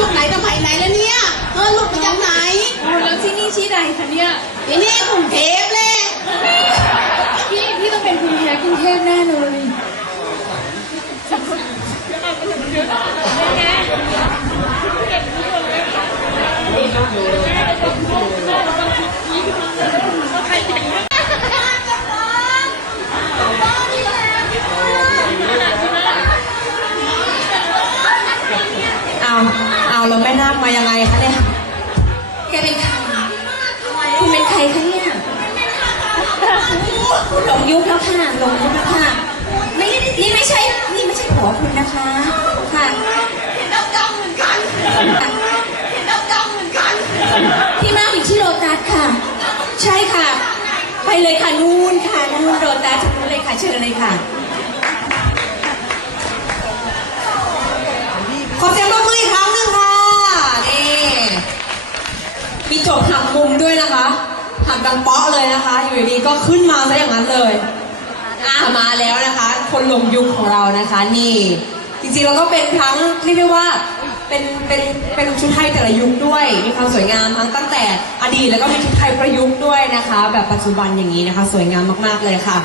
ยุคไหนสมัยไหนแล้วเนี่ยเออหลุดมาจากไหนโอ้แล้วที่นี่ที่ใดคะเนี่ยที่นี่กรุงเทพเลยพี่พี่ต้องเป็นคุณแท้กรุงเทพแน่เลยเอา เอาแล้วแม่นาคมายังไงคะเนี่ยแกเป็นใครคุณเป็นใครคะเนี่ยหลงยุคแล้วค่ะหลงยุคแล้วค่ะไม่นี่ไม่ใช่ นี่ไม่ใช่ผัวคุณนะคะ ค่ะเห็นดำๆเหมือนกันเห็นดำๆเหมือนกันที่มาอยู่ที่โรตัสค่ะ ใช่ค่ะ ไปเลยค่ะนู่นค่ะนู่นโรตัสนู่นเลยค่ะเชิญเลยค่ะ มีจบหักมุมด้วยนะคะหักดังเปาะเลยนะคะ อยู่ดีๆก็ขึ้นมาซะอย่างนั้นเลยอะมาแล้วนะคะ คนหลงยุคของเรานะคะ นี่ จริงๆเราก็เป็นทั้งเรียกได้ว่าเป็นเป็นเป็นชุดไทยแต่ละยุคด้วย มีความสวยงามทั้งตั้งแต่อดีตแล้วก็มีชุดไทยประยุกต์ด้วยนะคะ แบบปัจจุบันอย่างนี้นะคะ สวยงามมากๆเลยค่ะ